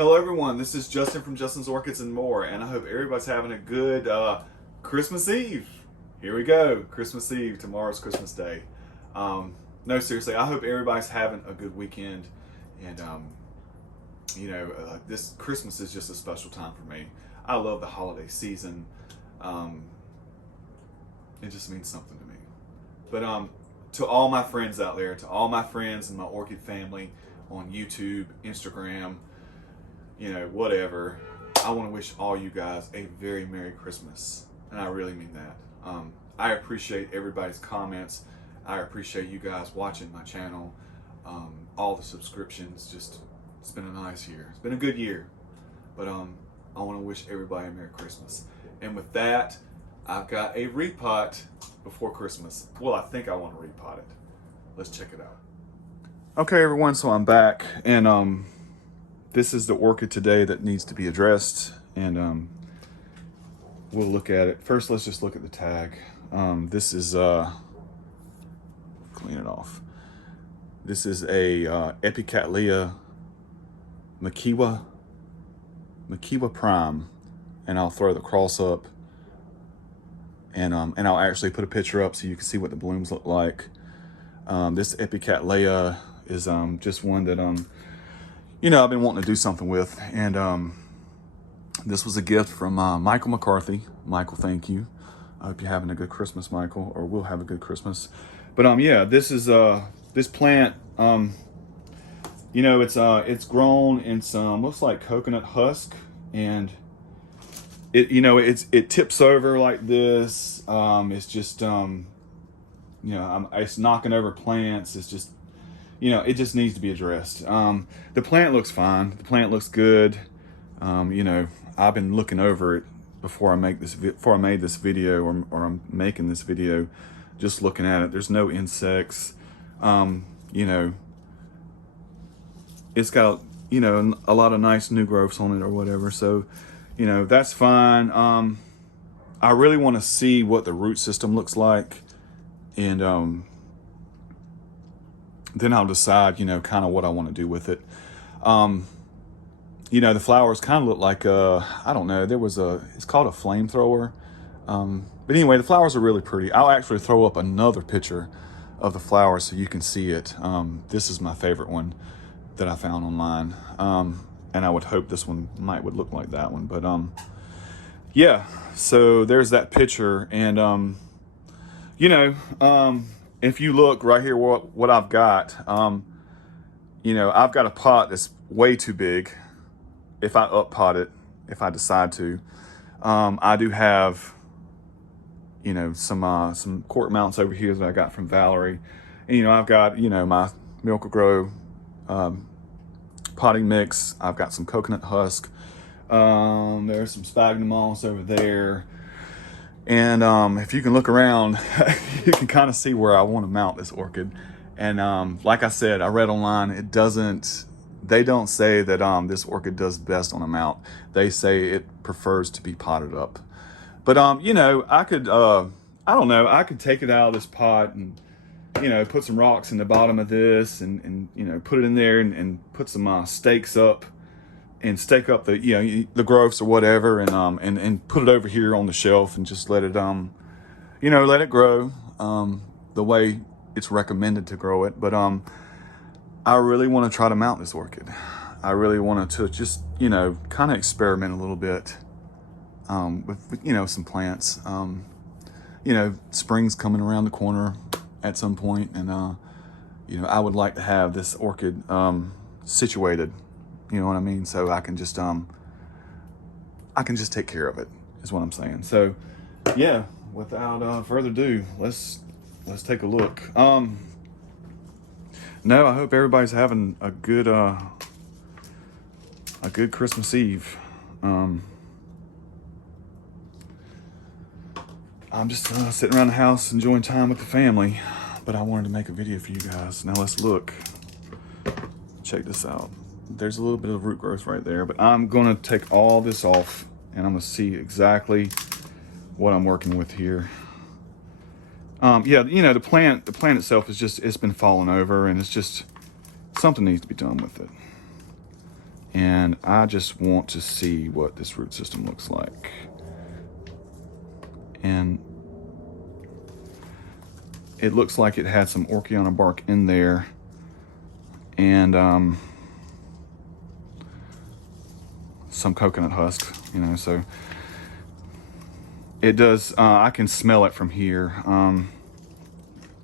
Hello everyone, this is Justin from Justin's Orchids and More, and I hope everybody's having a good Christmas Eve. Here we go, Christmas Eve, tomorrow's Christmas Day. No, seriously, I hope everybody's having a good weekend, and this Christmas is just a special time for me. I love the holiday season. It just means something to me. But to all my friends out there, to all my friends and my orchid family on YouTube, Instagram, whatever, I want to wish all you guys a very Merry Christmas. And I really mean that. I appreciate everybody's comments. I appreciate you guys watching my channel. All the subscriptions. It's been a nice year. It's been a good year. But I want to wish everybody a Merry Christmas. And with that, I've got a repot before Christmas. Well, I think I want to repot it. Let's check it out. Okay, everyone, so I'm back. And this is the orchid today that needs to be addressed, and we'll look at it. First, let's just look at the tag. This is, clean it off. This is a Epicattleya Makiwa Prime, and I'll throw the cross up, and I'll actually put a picture up so you can see what the blooms look like. This Epicattleya is just one that I've been wanting to do something with, and this was a gift from Michael McCarthy. Michael, thank you. I hope you're having a good Christmas, Michael, or we'll have a good Christmas. But yeah, this is this plant. It's grown in some looks like coconut husk, and it tips over like this. It's just it's knocking over plants. It's just it just needs to be addressed. The plant looks fine. The plant looks good. I've been looking over it before I made this video, or I'm making this video, just looking at it. There's no insects. It's got, a lot of nice new growths on it or whatever. So, that's fine. I really want to see what the root system looks like. And, then I'll decide, kind of what I want to do with it. The flowers kind of look like, I don't know, it's called a flamethrower. But anyway, the flowers are really pretty. I'll actually throw up another picture of the flowers so you can see it. This is my favorite one that I found online. And I would hope this one would look like that one. But yeah, so there's that picture. And, if you look right here, what I've got, I've got a pot that's way too big. If I up pot it, if I decide to, I do have, some cork mounts over here that I got from Valerie. And, I've got, my Miracle-Gro potting mix. I've got some coconut husk. There's some sphagnum moss over there. And if you can look around, you can kind of see where I want to mount this orchid. And like I said, I read online, they don't say that this orchid does best on a mount. They say it prefers to be potted up. But I could, I don't know, I could take it out of this pot and, put some rocks in the bottom of this and put it in there and put some stakes up. And stake up the the growths or whatever, and put it over here on the shelf and just let it let it grow the way it's recommended to grow it. But I really want to try to mount this orchid. I really want to just kind of experiment a little bit with some plants. Spring's coming around the corner at some point, and I would like to have this orchid situated. You know what I mean? So I can just take care of it, is what I'm saying. So yeah, without further ado, let's take a look. No, I hope everybody's having a good Christmas Eve. I'm just sitting around the house enjoying time with the family, but I wanted to make a video for you guys. Now let's look. Check this out. There's a little bit of root growth right there, but I'm gonna take all this off and I'm gonna see exactly what I'm working with here. Yeah, the plant itself is it's been falling over, and it's just something needs to be done with it. And I just want to see what this root system looks like. And it looks like it had some Orchiana bark in there. And some coconut husk, you know, so it does, I can smell it from here.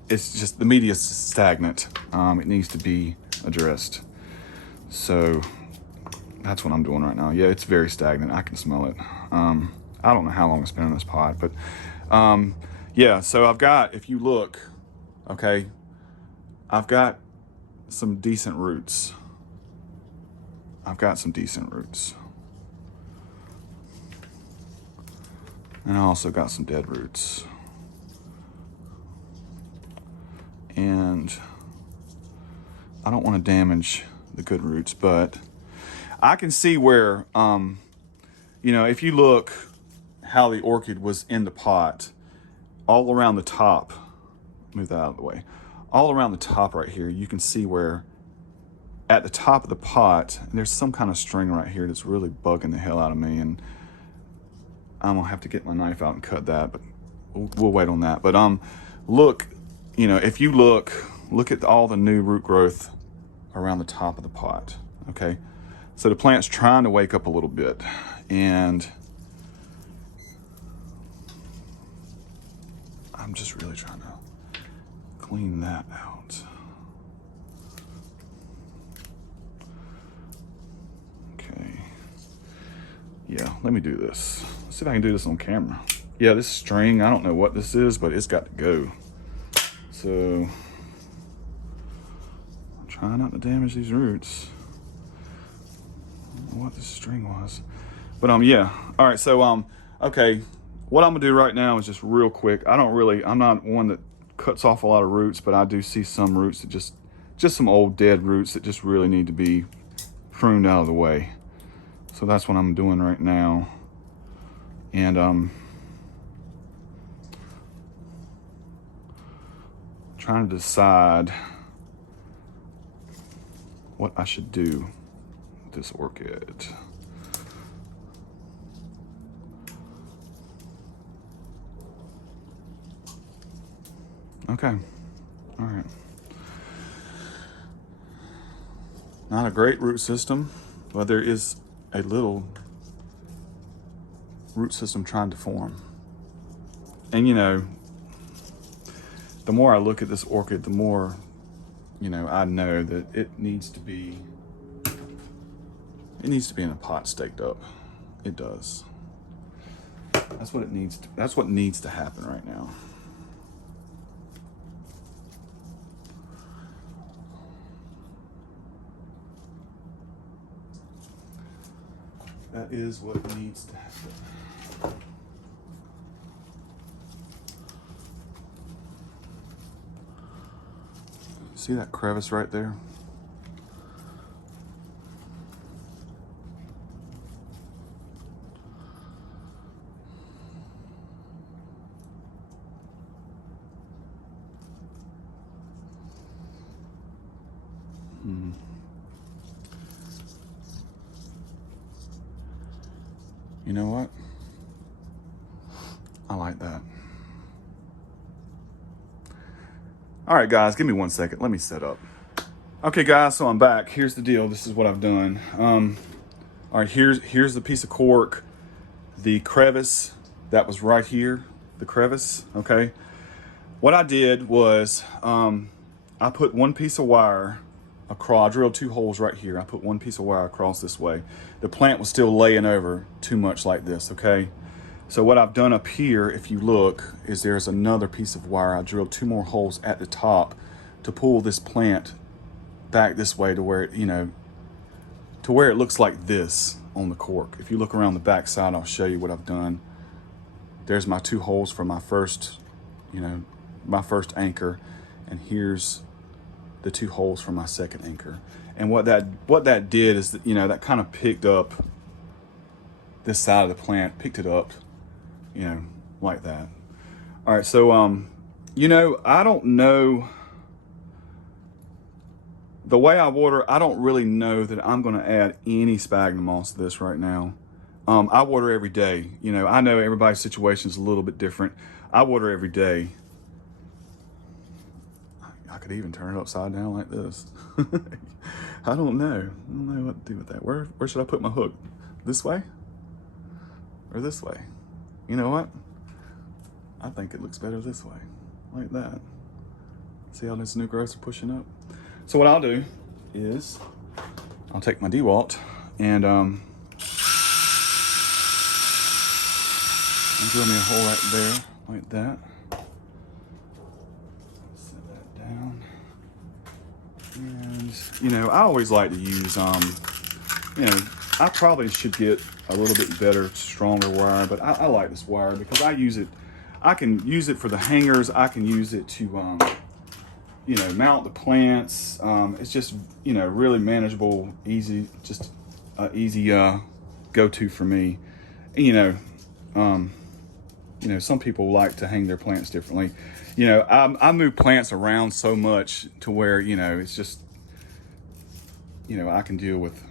It's just, the media is stagnant. It needs to be addressed. So that's what I'm doing right now. Yeah, it's very stagnant. I can smell it. I don't know how long it's been in this pot, but yeah, so I've got, if you look, okay, I've got some decent roots. I've got some decent roots. And I also got some dead roots. And I don't want to damage the good roots, but I can see where, you know, if you look how the orchid was in the pot, all around the top, move that out of the way, all around the top right here, you can see where at the top of the pot, there's some kind of string right here that's really bugging the hell out of me, and I'm gonna have to get my knife out and cut that, but we'll wait on that. But look, you know, if you look at all the new root growth around the top of the pot, okay? So the plant's trying to wake up a little bit, and I'm just really trying to clean that out. Okay. Yeah, let me do this. Let's see if I can do this on camera. Yeah, this string, I don't know what this is, but it's got to go. So I'm trying not to damage these roots. I don't know what this string was. But yeah. All right, so okay. What I'm gonna do right now is just real quick. I'm not one that cuts off a lot of roots, but I do see some roots that just some old dead roots that just really need to be pruned out of the way. So that's what I'm doing right now. And trying to decide what I should do with this orchid. Okay, all right. Not a great root system, but there is a little root system trying to form. And you know, the more I look at this orchid, the more, you know, I know that it needs to be in a pot staked up. It does. That's what it needs to, that's what needs to happen right now. That is what needs to happen. See that crevice right there? You know what? I like that. All right, guys, give me 1 second. Let me set up. Okay, guys, so I'm back. Here's the deal. This is what I've done. All right, here's the piece of cork, the crevice that was right here, the crevice, okay? What I did was I put one piece of wire across, I drilled 2 holes right here. I put one piece of wire across this way. The plant was still laying over too much like this, okay? So what I've done up here, if you look, is there's another piece of wire. I drilled 2 more holes at the top to pull this plant back this way to where it, you know, to where it looks like this on the cork. If you look around the back side, I'll show you what I've done. There's my 2 holes for my first, you know, my first anchor, and here's the 2 holes for my second anchor. And what that did is that, you know, that kind of picked up this side of the plant, picked it up, you know, like that. All right, so you know, I don't know the way I water, I don't really know that I'm gonna add any sphagnum moss to this right now. I water every day. You know, I know everybody's situation is a little bit different. I water every day. I could even turn it upside down like this. I don't know. I don't know what to do with that. Where should I put my hook? This way? Or this way? You know what? I think it looks better this way, like that. See how this new growths are pushing up? So what I'll do is I'll take my DeWalt and drill me a hole right there, like that. Set that down. And, you know, I always like to use, you know, I probably should get a little bit better, stronger wire, but I like this wire because I use it, I can use it for the hangers. I can use it to, you know, mount the plants. It's just, you know, really manageable, easy, just easy go-to for me. And, you know, some people like to hang their plants differently. You know, I move plants around so much to where, you know, it's just, you know, I can deal with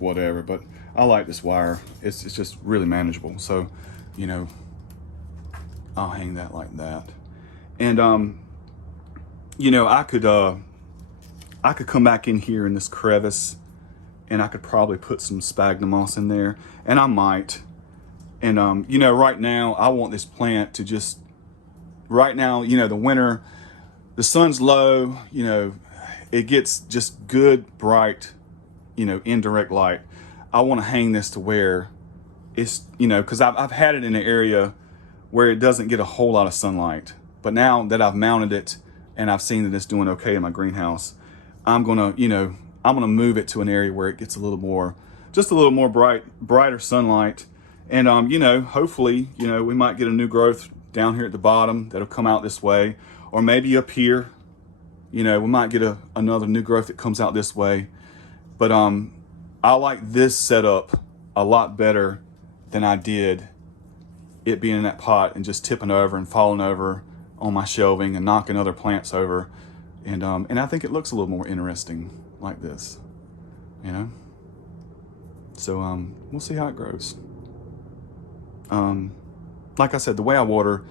whatever, but I like this wire. It's just really manageable. So, you know, I'll hang that like that. And, you know, I could come back in here in this crevice and I could probably put some sphagnum moss in there, and I might. And, you know, right now I want this plant to just, right now, you know, the winter, the sun's low, you know, it gets just good, bright, you know, indirect light. I want to hang this to where it's, you know, because I've had it in an area where it doesn't get a whole lot of sunlight. But now that I've mounted it and I've seen that it's doing okay in my greenhouse, I'm gonna, you know, I'm gonna move it to an area where it gets a little more, just a little more brighter sunlight. And, you know, hopefully, you know, we might get a new growth down here at the bottom that'll come out this way, or maybe up here, you know, we might get another new growth that comes out this way. But I like this setup a lot better than I did it being in that pot and just tipping over and falling over on my shelving and knocking other plants over. And I think it looks a little more interesting like this, you know? So we'll see how it grows. Like I said, the way I water,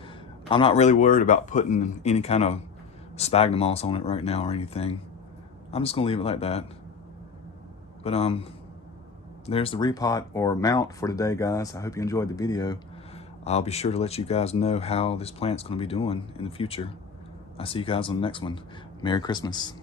I'm not really worried about putting any kind of sphagnum moss on it right now or anything. I'm just gonna leave it like that. But there's the repot or mount for today, guys. I hope you enjoyed the video. I'll be sure to let you guys know how this plant's gonna be doing in the future. I'll see you guys on the next one. Merry Christmas.